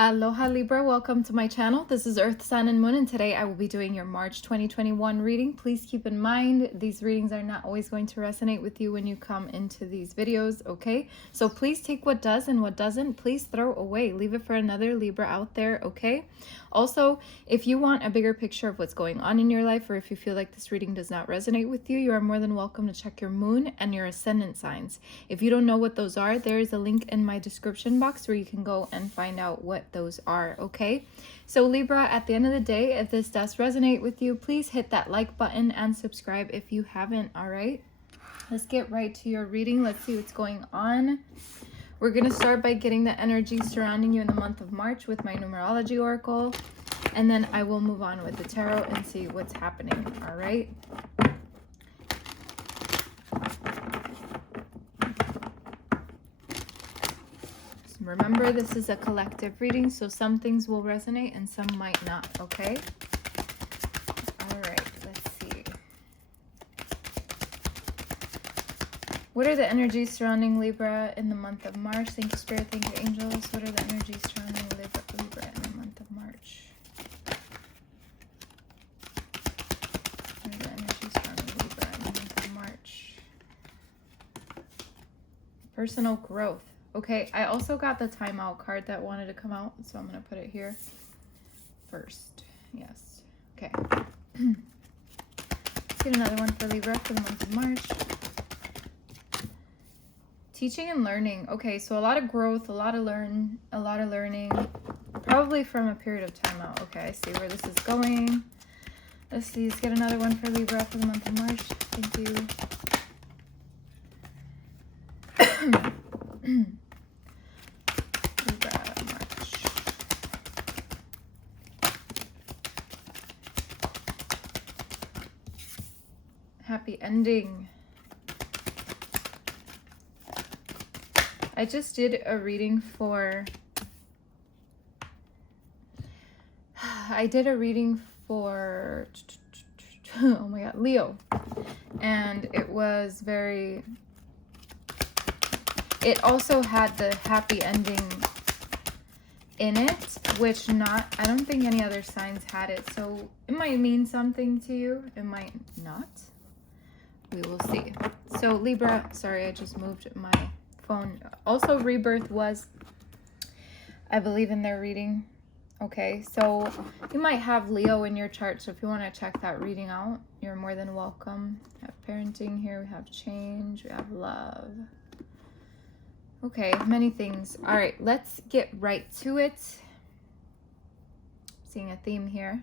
Aloha Libra, welcome to my channel. This is Earth, Sun, and Moon, and today I will be doing your March 2021 reading. Please keep in mind, these readings are not always going to resonate with you when you come into these videos, okay? So please take what does and what doesn't, please throw away. Leave it for another Libra out there, okay? Also, if you want a bigger picture of what's going on in your life, or if you feel like this reading does not resonate with you, you are more than welcome to check your moon and your ascendant signs. If you don't know what those are, there is a link in my description box where you can go and find out what those are, okay? So Libra, at the end of the day, if this does resonate with you, please hit that like button and subscribe if you haven't, all right? Let's get right to your reading. Let's see what's going on. We're going to start by getting the energy surrounding you in the month of March with my numerology oracle, and then I will move on with the tarot and see what's happening, all right? Remember, this is a collective reading, so some things will resonate and some might not, okay? All right, let's see. What are the energies surrounding Libra in the month of March? Thank you, Spirit. Thank you, angels. What are the energies surrounding Libra in the month of March? What are the energies surrounding Libra in the month of March? Personal growth. Okay, I also got the timeout card that wanted to come out, so I'm going to put it here first. Yes. Okay. Let's get another one for Libra for the month of March. Teaching and learning. Okay, so a lot of growth, a lot of learning, probably from a period of time out. Okay, I see where this is going. Let's see, let's get another one for Libra for the month of March. Thank you. Libra, March. Happy ending. I just did a reading for oh my god, Leo, and it was very, it also had the happy ending in it, which I don't think any other signs had it, so it might mean something to you, it might not, we will see. So Libra, sorry, I just moved my phone. Also, rebirth was, I believe, in their reading. Okay, so you might have Leo in your chart, so if you want to check that reading out, you're more than welcome. We have parenting here, we have change, we have love. Okay, many things. All right, let's get right to it. Seeing a theme here.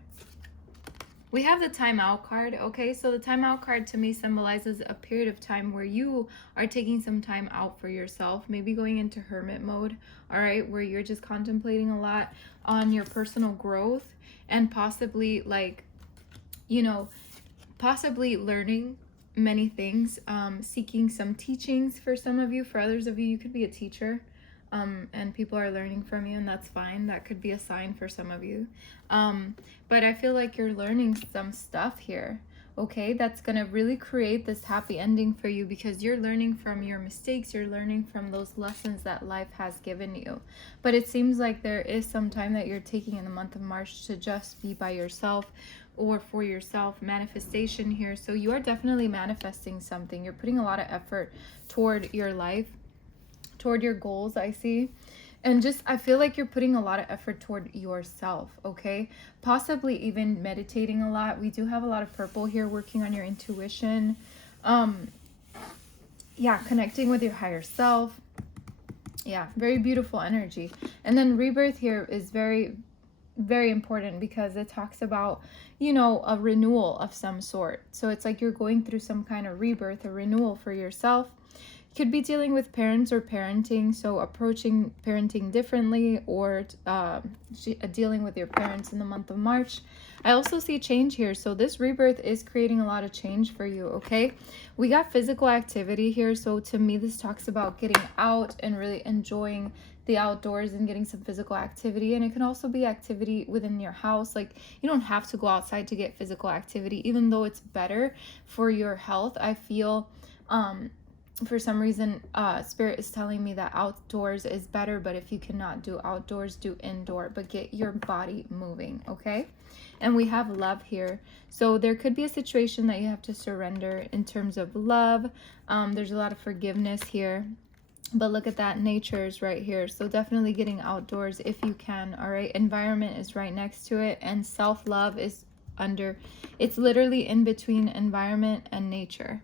We have the timeout card, okay? So the timeout card to me symbolizes a period of time where you are taking some time out for yourself, maybe going into hermit mode, all right, where you're just contemplating a lot on your personal growth and possibly, like, you know, possibly learning many things, seeking some teachings for some of you. For others of you, you could be a teacher, and people are learning from you, and that's fine. That could be a sign for some of you. But I feel like you're learning some stuff here, okay? That's going to really create this happy ending for you because you're learning from your mistakes. You're learning from those lessons that life has given you. But it seems like there is some time that you're taking in the month of March to just be by yourself or for yourself, manifestation here. So you are definitely manifesting something. You're putting a lot of effort toward your life, toward your goals, I see. And just, I feel like you're putting a lot of effort toward yourself, okay? Possibly even meditating a lot. We do have a lot of purple here, working on your intuition. Yeah, connecting with your higher self. Yeah, very beautiful energy. And then rebirth here is very, very important because it talks about, you know, a renewal of some sort. So it's like you're going through some kind of rebirth, a renewal for yourself. Could be dealing with parents or parenting, so approaching parenting differently, or dealing with your parents in the month of March. I also see change here, so this rebirth is creating a lot of change for you, okay? We got physical activity here, so to me this talks about getting out and really enjoying the outdoors and getting some physical activity. And it can also be activity within your house. Like, you don't have to go outside to get physical activity, even though it's better for your health. I feel for some reason, Spirit is telling me that outdoors is better, but if you cannot do outdoors, do indoor, but get your body moving, okay? And we have love here. So there could be a situation that you have to surrender in terms of love. There's a lot of forgiveness here. But look at that, nature's right here. So definitely getting outdoors if you can, all right? Environment is right next to it, and self-love is under. It's literally in between environment and nature,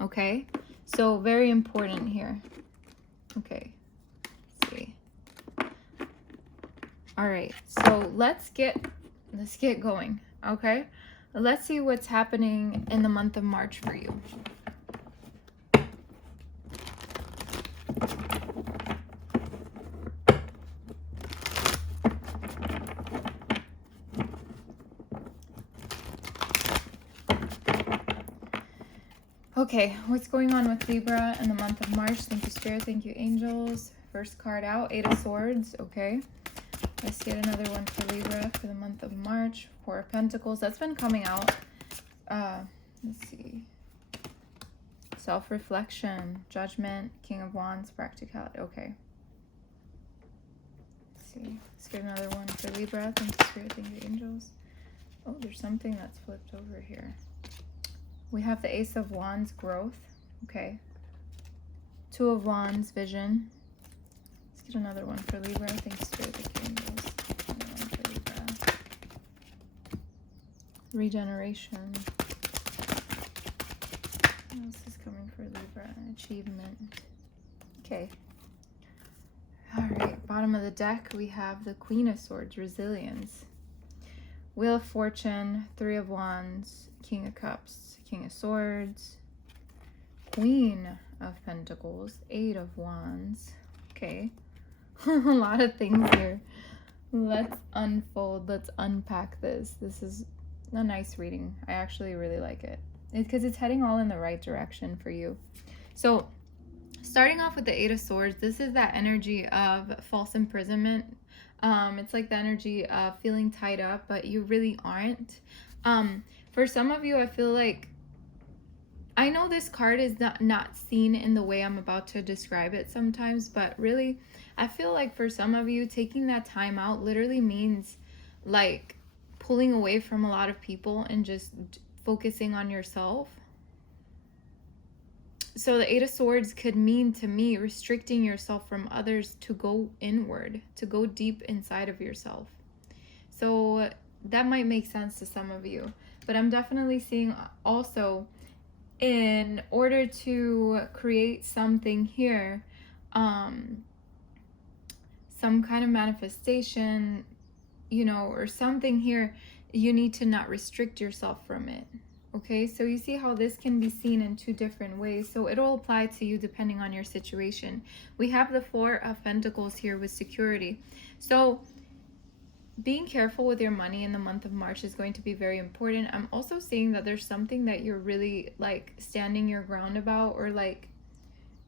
okay? So very important here. Okay, let's see. All right, so let's get going, okay? Let's see what's happening in the month of March for you. Okay, what's going on with Libra in the month of March? Thank you, Spirit. Thank you, angels. First card out, 8 of Swords. Okay, let's get another one for Libra for the month of March. 4 of Pentacles. That's been coming out. Let's see. Self-reflection, judgment, King of Wands, practicality. Okay. Let's see. Let's get another one for Libra. Thank you, Spirit. Thank you, angels. Oh, there's something that's flipped over here. We have the Ace of Wands, growth. Okay. 2 of Wands, vision. Let's get another one for Libra. Thanks, Spirit, thank you, angels. Another one for Libra. Regeneration. What else is coming for Libra? Achievement. Okay. All right. Bottom of the deck, we have the Queen of Swords, resilience. Wheel of Fortune, 3 of Wands, King of Cups, King of Swords, Queen of Pentacles, 8 of Wands. Okay. A lot of things here. Let's unfold. Let's unpack this. This is a nice reading. I actually really like it. Because it's heading all in the right direction for you. So, starting off with the 8 of Swords, this is that energy of false imprisonment. It's like the energy of feeling tied up, but you really aren't. For some of you, I feel like, I know this card is not seen in the way I'm about to describe it sometimes, but really, I feel like for some of you, taking that time out literally means like pulling away from a lot of people and just focusing on yourself. So the 8 of Swords could mean to me restricting yourself from others to go inward, to go deep inside of yourself. So that might make sense to some of you. But I'm definitely seeing also, in order to create something here, some kind of manifestation, you know, or something here, you need to not restrict yourself from it. Okay, so you see how this can be seen in 2 different ways. So it'll apply to you depending on your situation. We have the 4 of Pentacles here with security. So being careful with your money in the month of March is going to be very important. I'm also seeing that there's something that you're really like standing your ground about, or like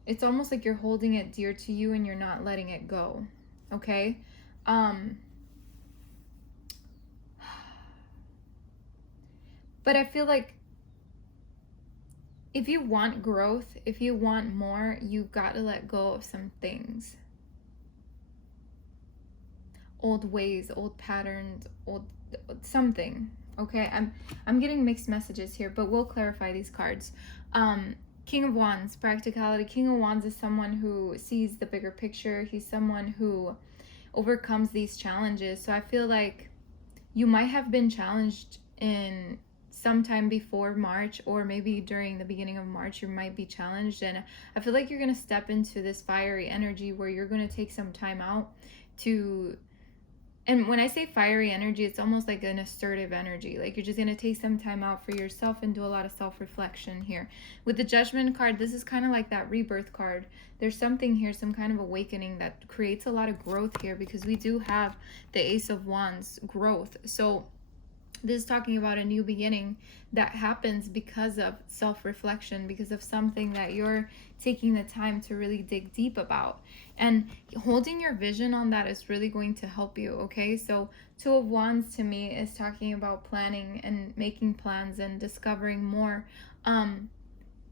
it's almost like you're holding it dear to you and you're not letting it go. Okay? But I feel like if you want growth, if you want more, you've got to let go of some things. Old ways, old patterns, old something. Okay, I'm getting mixed messages here, but we'll clarify these cards. King of Wands, practicality. King of Wands is someone who sees the bigger picture. He's someone who overcomes these challenges. So I feel like you might have been challenged in sometime before March, or maybe during the beginning of March you might be challenged, and I feel like you're going to step into this fiery energy where you're going to take some time out to, and when I say fiery energy, it's almost like an assertive energy, like you're just going to take some time out for yourself and do a lot of self-reflection here. With the Judgment card, this is kind of like that rebirth card. There's something here, some kind of awakening that creates a lot of growth here, because we do have the Ace of Wands, growth. So this is talking about a new beginning that happens because of self-reflection, because of something that you're taking the time to really dig deep about. And holding your vision on that is really going to help you, okay? So 2 of Wands to me is talking about planning and making plans and discovering more.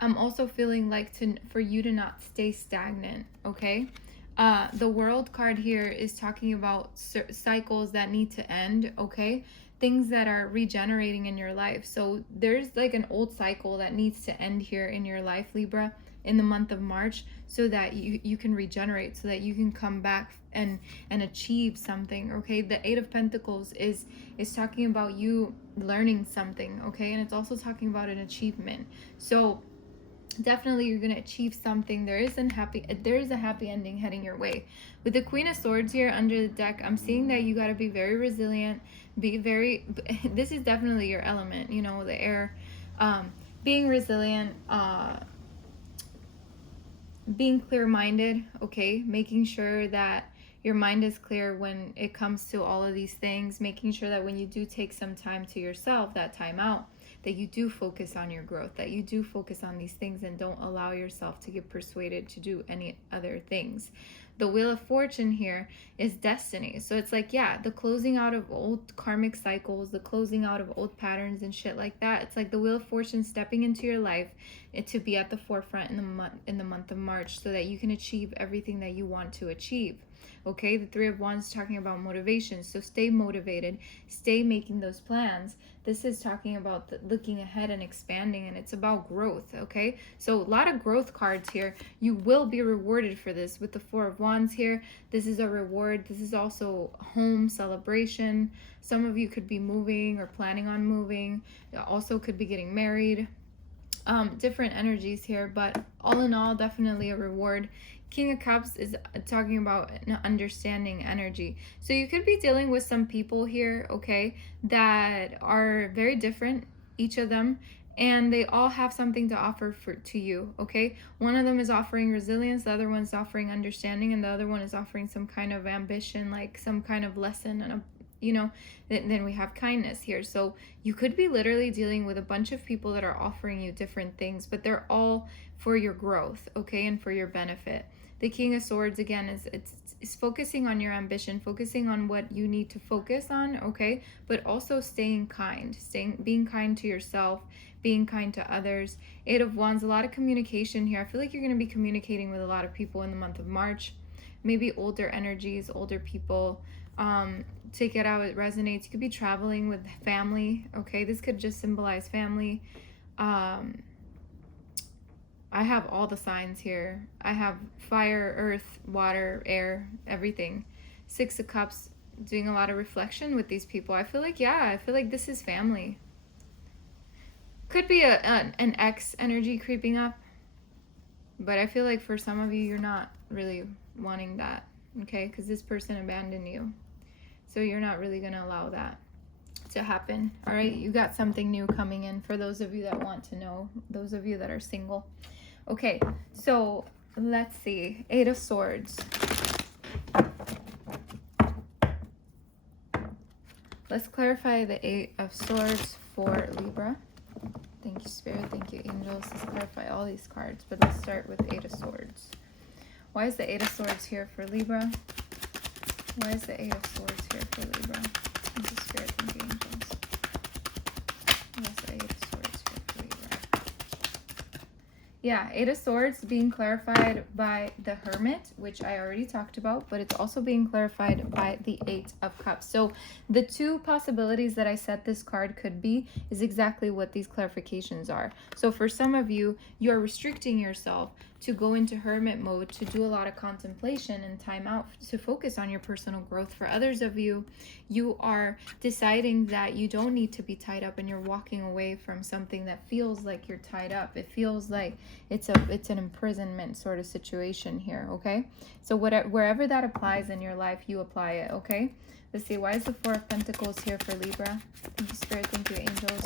I'm also feeling like for you to not stay stagnant, okay? The World card here is talking about cycles that need to end, okay? Things that are regenerating in your life. So there's like an old cycle that needs to end here in your life, Libra, in the month of March, so that you can regenerate, so that you can come back and achieve something, okay? The Eight of Pentacles is talking about you learning something, okay? And it's also talking about an achievement. So definitely you're going to achieve something. There is a happy ending heading your way. With the Queen of Swords here under the deck, I'm seeing that you got to be very resilient, this is definitely your element, you know, the air. Being resilient, being clear-minded, okay? Making sure that your mind is clear when it comes to all of these things, making sure that when you do take some time to yourself, that time out, that you do focus on your growth, that you do focus on these things and don't allow yourself to get persuaded to do any other things. The Wheel of Fortune here is destiny. So it's like, yeah, the closing out of old karmic cycles, the closing out of old patterns and shit like that. It's like the Wheel of Fortune stepping into your life to be at the forefront in the month of March, so that you can achieve everything that you want to achieve. Okay, the Three of Wands talking about motivation. So stay motivated, stay making those plans. This is talking about looking ahead and expanding, and it's about growth, okay? So a lot of growth cards here. You will be rewarded for this with the Four of Wands here. This is a reward. This is also home celebration. Some of you could be moving or planning on moving. Also could be getting married. Different energies here, but all in all, definitely a reward. King of Cups is talking about an understanding energy. So you could be dealing with some people here, okay, that are very different, each of them, and they all have something to offer to you, okay? One of them is offering resilience, the other one's offering understanding, and the other one is offering some kind of ambition, like some kind of lesson and you know, then we have kindness here. So you could be literally dealing with a bunch of people that are offering you different things, but they're all for your growth, okay, and for your benefit. The King of Swords, again, is focusing on your ambition, focusing on what you need to focus on, okay, but also staying kind, being kind to yourself, being kind to others. Eight of Wands, a lot of communication here. I feel like you're going to be communicating with a lot of people in the month of March, maybe older energies, older people. Take it how it resonates. You could be traveling with family, okay? This could just symbolize family. I have all the signs here. I have fire, earth, water, air, everything. Six of Cups, doing a lot of reflection with these people. I feel like, yeah, I feel like this is family. Could be an ex energy creeping up, but I feel like for some of you, you're not really wanting that, okay? Because this person abandoned you. So you're not really going to allow that to happen. All right, you got something new coming in for those of you that want to know, those of you that are single. Okay, so let's see. Eight of Swords. Let's clarify the Eight of Swords for Libra. Thank you, Spirit. Thank you, Angels. Let's clarify all these cards, but let's start with Eight of Swords. Why is the Eight of Swords here for Libra? Why is the Eight of Swords here for Libra? Thank you, Spirit. Thank you, Angels. Why is the Eight of Swords here for Libra? Yeah, Eight of Swords being clarified by the Hermit, which I already talked about, but it's also being clarified by the Eight of Cups. So the two possibilities that I said this card could be is exactly what these clarifications are. So for some of you, you're restricting yourself to go into hermit mode, to do a lot of contemplation and time out to focus on your personal growth. For others of you, you are deciding that you don't need to be tied up and you're walking away from something that feels like you're tied up. It feels like it's an imprisonment sort of situation here, okay? So wherever that applies in your life, you apply it, okay? Let's see, why is the Four of Pentacles here for Libra? Thank you, Spirit. Thank you, Angels.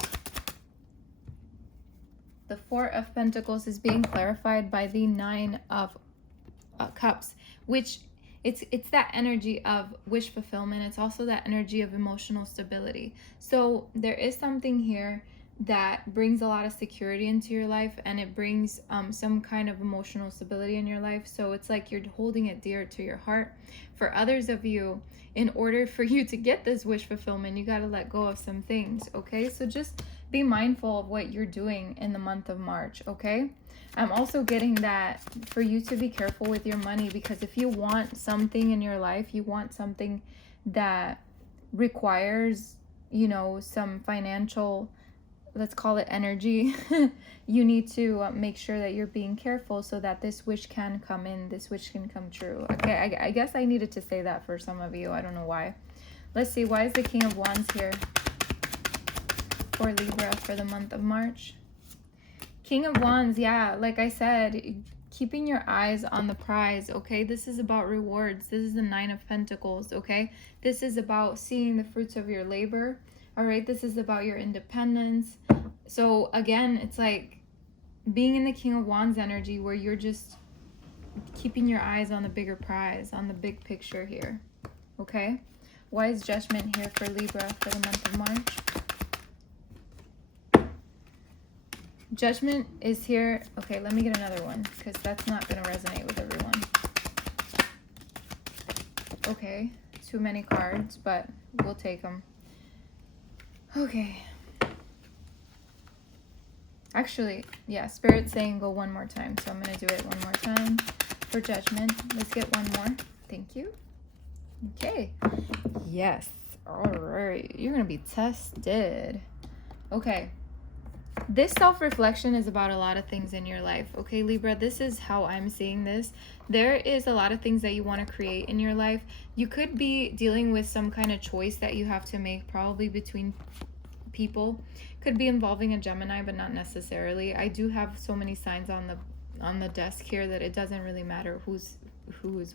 The Four of Pentacles is being clarified by the Nine of Cups, which it's that energy of wish fulfillment. It's also that energy of emotional stability. So there is something here that brings a lot of security into your life, and it brings some kind of emotional stability in your life. So it's like you're holding it dear to your heart. For others of you, in order for you to get this wish fulfillment, you got to let go of some things, okay? So just be mindful of what you're doing in the month of March, okay? I'm also getting that for you to be careful with your money, because if you want something in your life, you want something that requires, you know, some financial, let's call it energy, you need to make sure that you're being careful so that this wish can come in, this wish can come true. Okay, I guess I needed to say that for some of you. I don't know why. Let's see, why is the King of Wands here for Libra for the month of March? King of Wands, yeah, like I said, keeping your eyes on the prize, okay? This is about rewards. This is the Nine of Pentacles, okay? This is about seeing the fruits of your labor, all right? This is about your independence. So again, it's like being in the King of Wands energy where you're just keeping your eyes on the bigger prize, on the big picture here, okay? Why is Judgment here for Libra for the month of March? Judgment is here. Okay, let me get another one because that's not going to resonate with everyone. Okay, too many cards, but we'll take them. Okay. Actually, yeah, Spirit's saying go one more time, so I'm going to do it one more time for Judgment. Let's get one more. Thank you. Okay. Yes. All right. You're going to be tested. Okay. This self-reflection is about a lot of things in your life, okay, Libra? This is how I'm seeing this. There is a lot of things that you want to create in your life. You could be dealing with some kind of choice that you have to make, probably between people. Could be involving a Gemini, but not necessarily. I do have so many signs on the desk here that it doesn't really matter who's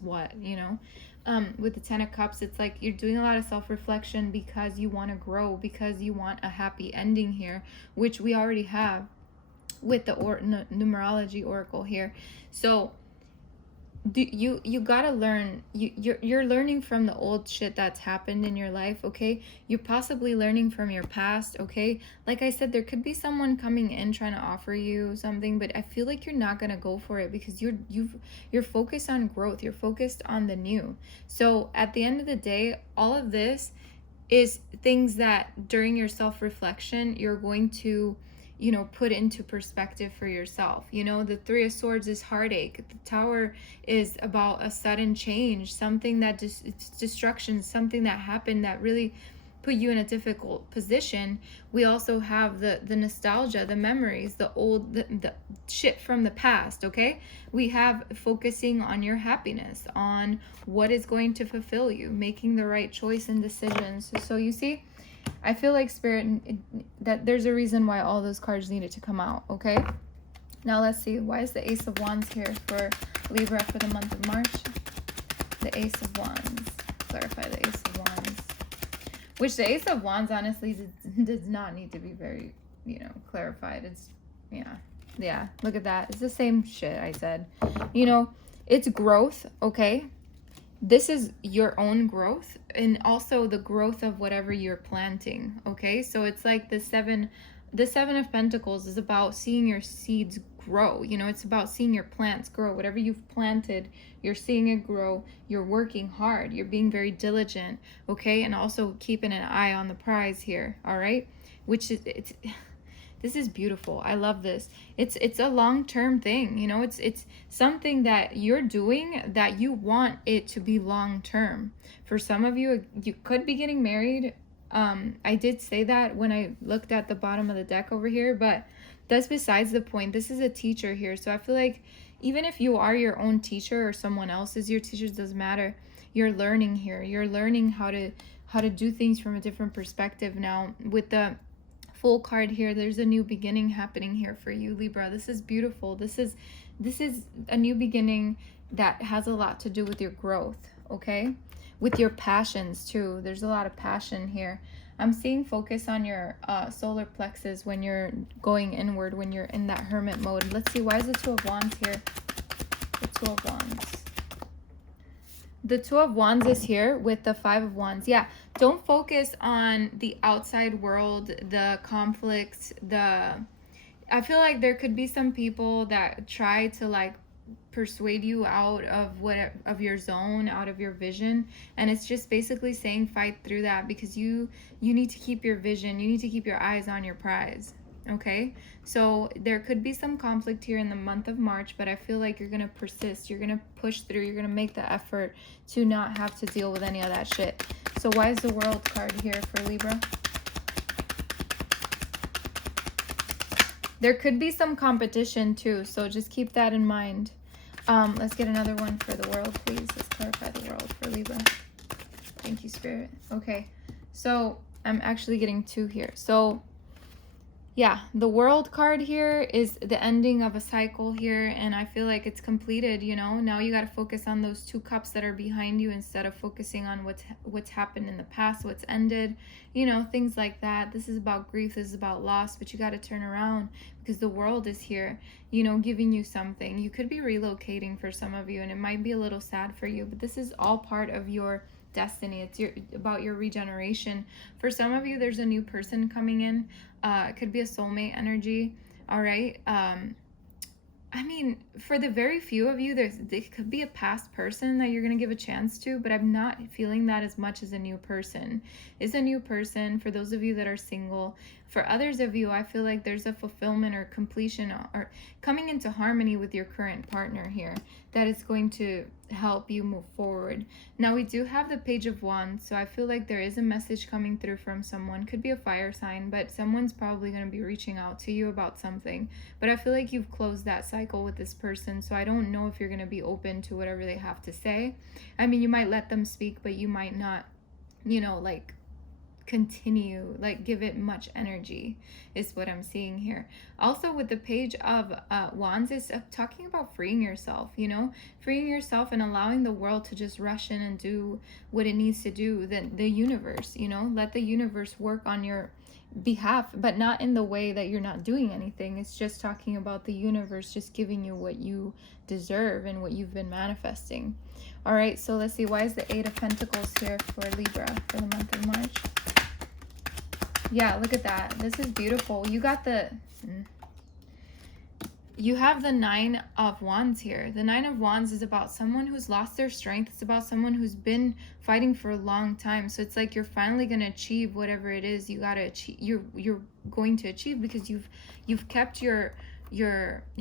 what, you know. With the Ten of Cups, it's like you're doing a lot of self-reflection because you want to grow, because you want a happy ending here, which we already have with the numerology oracle here. So you gotta learn. You're learning from the old shit that's happened in your life, okay? You're possibly learning from your past, okay? Like I said, there could be someone coming in trying to offer you something, but I feel like you're not gonna go for it because you're focused on growth. You're focused on the new. So at the end of the day, all of this is things that during your self-reflection you're going to, you know, put into perspective for yourself. You know, the Three of Swords is heartache. The Tower is about a sudden change, something that it's destruction, something that happened that really put you in a difficult position. We also have the nostalgia, the memories, the old, the shit from the past, okay? We have focusing on your happiness, on what is going to fulfill you, making the right choice and decisions. So you see, I feel like Spirit, that there's a reason why all those cards needed to come out, okay? Now let's see. Why is the Ace of Wands here for Libra for the month of March? The Ace of Wands. Clarify the Ace of Wands. Which the Ace of Wands, honestly, does not need to be very, you know, clarified. It's, yeah. Look at that. It's the same shit I said. You know, it's growth, okay? This is your own growth and also the growth of whatever you're planting, okay? So it's like the Seven of Pentacles is about seeing your seeds grow. You know, it's about seeing your plants grow. Whatever you've planted, you're seeing it grow. You're working hard. You're being very diligent, okay? And also keeping an eye on the prize here, all right? Which is, this is beautiful. I love this. It's a long-term thing, you know. It's something that you're doing that you want it to be long-term. For some of you, you could be getting married. I did say that when I looked at the bottom of the deck over here, but that's besides the point. This is a teacher here, so I feel like even if you are your own teacher or someone else is your teacher, it doesn't matter. You're learning here. You're learning how to do things from a different perspective now. With the Full card here, there's a new beginning happening here for you, Libra. This is beautiful. This is a new beginning that has a lot to do with your growth, okay? With your passions too. There's a lot of passion here. I'm seeing focus on your solar plexus when you're going inward, when you're in that hermit mode. Let's see, why is the Two of Wands here? The Two of Wands. The Two of Wands is here with the Five of Wands. Yeah, don't focus on the outside world, the conflicts, I feel like there could be some people that try to like persuade you out of your zone, out of your vision. And it's just basically saying fight through that, because you need to keep your vision, you need to keep your eyes on your prize. Okay, so there could be some conflict here in the month of March, but I feel like you're gonna persist, you're gonna push through, you're gonna make the effort to not have to deal with any of that shit. So why is the World card here for Libra? There could be some competition too, so just keep that in mind. Let's get another one for the World, please. Let's clarify the World for Libra. Thank you, Spirit. Okay, so I'm actually getting two here. So yeah, the World card here is the ending of a cycle here, and I feel like it's completed, you know. Now you got to focus on those 2 cups that are behind you instead of focusing on what's happened in the past, what's ended, you know, things like that. This is about grief, this is about loss, but you got to turn around because the World is here, you know, giving you something. You could be relocating for some of you, and it might be a little sad for you, but this is all part of your destiny. It's about your regeneration. For some of you, there's a new person coming in. It could be a soulmate energy. All right. I mean, for the very few of you, there could be a past person that you're going to give a chance to, but I'm not feeling that as much as a new person. It's a new person for those of you that are single. For others of you, I feel like there's a fulfillment or completion or coming into harmony with your current partner here that is going to help you move forward. Now, we do have the Page of Wands, so I feel like there is a message coming through from someone. Could be a fire sign, but someone's probably going to be reaching out to you about something. But I feel like you've closed that cycle with this person, so I don't know if you're going to be open to whatever they have to say. I mean, you might let them speak, but you might not, you know, like continue, like give it much energy is what I'm seeing here. Also with the Page of Wands is talking about freeing yourself, you know, freeing yourself and allowing the world to just rush in and do what it needs to do. The universe, you know, let the universe work on your behalf, but not in the way that you're not doing anything. It's just talking about the universe just giving you what you deserve and what you've been manifesting. All right, so let's see, why is the 8 of Pentacles here for Libra for the month of March? Yeah, look at that. This is beautiful. You got you have the 9 of Wands here. The 9 of Wands is about someone who's lost their strength. It's about someone who's been fighting for a long time. So it's like you're finally going to achieve whatever it is you got to achieve. You're going to achieve because you've kept your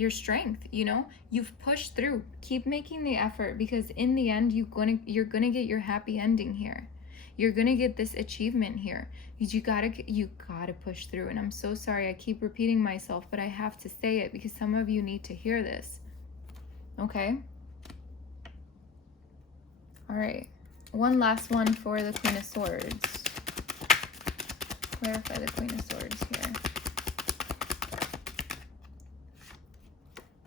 strength, you know. You've pushed through. Keep making the effort, because in the end you're going to get your happy ending here. You're gonna get this achievement here. You gotta push through. And I'm so sorry I keep repeating myself, but I have to say it because some of you need to hear this. Okay? All right. One last one for the Queen of Swords. Clarify the Queen of Swords here.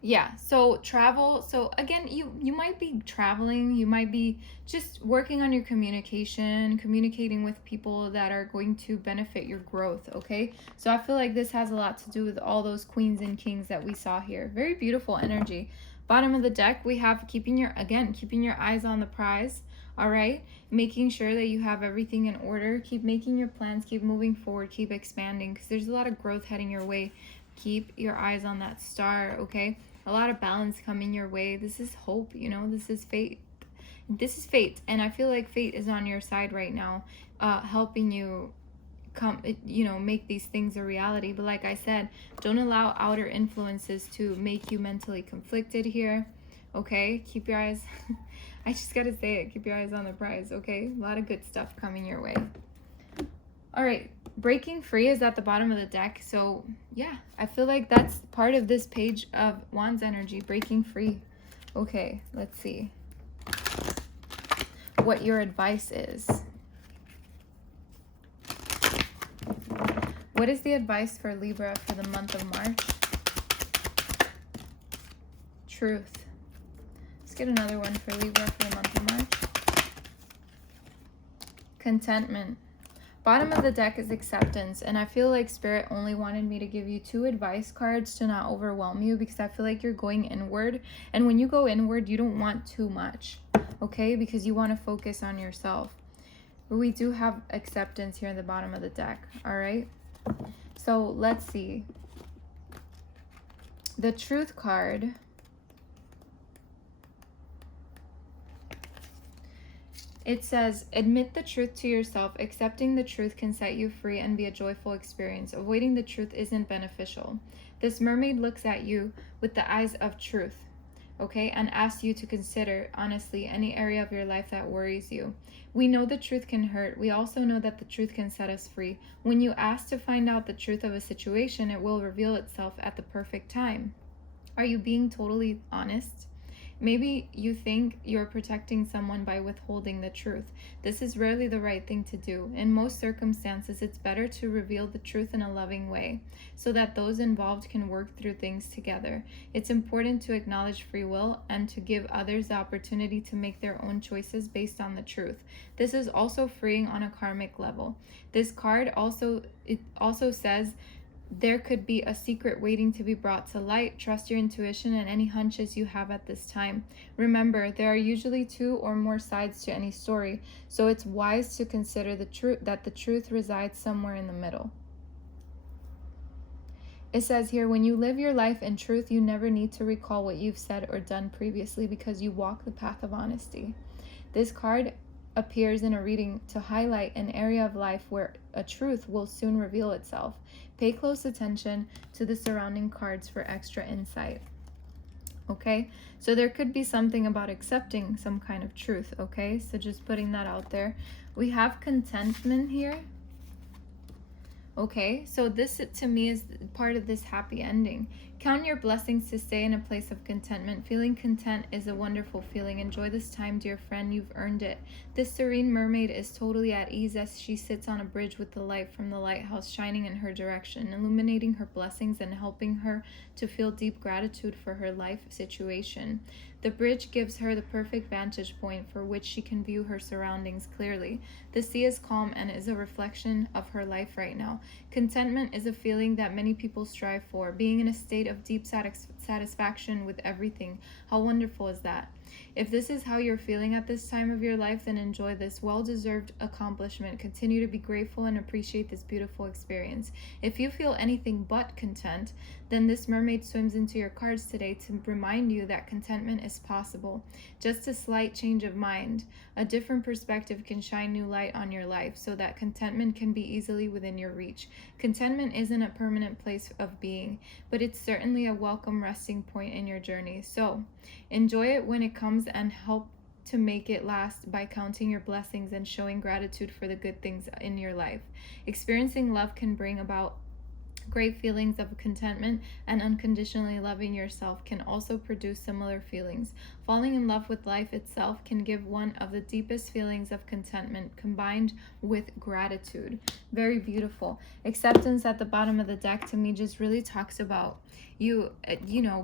Yeah, so travel. So again, you might be traveling, you might be just working on your communicating with people that are going to benefit your growth, okay? So I feel like this has a lot to do with all those queens and kings that we saw here. Very beautiful energy. Bottom of the deck, we have keeping your eyes on the prize, all right? Making sure that you have everything in order. Keep making your plans, keep moving forward, keep expanding, because there's a lot of growth heading your way. Keep your eyes on that star, okay? A lot of balance coming your way. This is hope, you know, this is fate. This is fate, and I feel like fate is on your side right now, helping you make these things a reality. But like I said, don't allow outer influences to make you mentally conflicted here, okay? Keep your eyes, I just gotta say it, keep your eyes on the prize, okay? A lot of good stuff coming your way. All right, breaking free is at the bottom of the deck. So yeah, I feel like that's part of this Page of Wands energy, breaking free. Okay, let's see what your advice is. What is the advice for Libra for the month of March? Truth. Let's get another one for Libra for the month of March. Contentment. Bottom of the deck is acceptance, and I feel like Spirit only wanted me to give you 2 advice cards to not overwhelm you, because I feel like you're going inward, and when you go inward, you don't want too much, okay? Because you want to focus on yourself. But we do have acceptance here in the bottom of the deck, all right? So let's see. The Truth card It says, admit the truth to yourself. Accepting the truth can set you free and be a joyful experience. Avoiding the truth isn't beneficial. This mermaid looks at you with the eyes of truth, okay, and asks you to consider, honestly, any area of your life that worries you. We know the truth can hurt. We also know that the truth can set us free. When you ask to find out the truth of a situation, it will reveal itself at the perfect time. Are you being totally honest? Maybe you think you're protecting someone by withholding the truth. This is rarely the right thing to do. In most circumstances, it's better to reveal the truth in a loving way so that those involved can work through things together. It's important to acknowledge free will and to give others the opportunity to make their own choices based on the truth. This is also freeing on a karmic level. This card also says, there could be a secret waiting to be brought to light. Trust your intuition and any hunches you have at this time. Remember, there are usually 2 or more sides to any story, so it's wise to consider that the truth resides somewhere in the middle. It says here, when you live your life in truth, you never need to recall what you've said or done previously because you walk the path of honesty. This card appears in a reading to highlight an area of life where a truth will soon reveal itself. Pay close attention to the surrounding cards for extra insight. Okay, so there could be something about accepting some kind of truth. Okay, so just putting that out there. We have contentment here. Okay, so this to me is part of this happy ending. Count your blessings to stay in a place of contentment. Feeling content is a wonderful feeling. Enjoy this time, dear friend. You've earned it. This serene mermaid is totally at ease as she sits on a bridge with the light from the lighthouse shining in her direction, illuminating her blessings and helping her to feel deep gratitude for her life situation. The bridge gives her the perfect vantage point for which she can view her surroundings clearly. The sea is calm and is a reflection of her life right now. Contentment is a feeling that many people strive for, being in a state of deep satisfaction with everything. How wonderful is that? If this is how you're feeling at this time of your life, then enjoy this well-deserved accomplishment. Continue to be grateful and appreciate this beautiful experience. If you feel anything but content, then this mermaid swims into your cards today to remind you that contentment is possible. Just a slight change of mind, a different perspective can shine new light on your life so that contentment can be easily within your reach. Contentment isn't a permanent place of being, but it's certainly a welcome resting point in your journey. So enjoy it when it comes and help to make it last by counting your blessings and showing gratitude for the good things in your life. Experiencing love can bring about great feelings of contentment, and unconditionally loving yourself can also produce similar feelings. Falling in love with life itself can give one of the deepest feelings of contentment combined with gratitude. Very beautiful. Acceptance at the bottom of the deck to me just really talks about you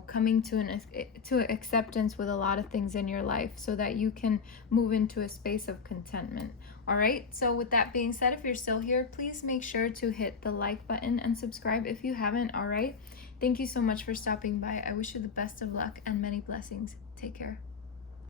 coming to acceptance with a lot of things in your life so that you can move into a space of contentment. All right, so with that being said, if you're still here, please make sure to hit the like button and subscribe if you haven't. All right, thank you so much for stopping by. I wish you the best of luck and many blessings. Take care.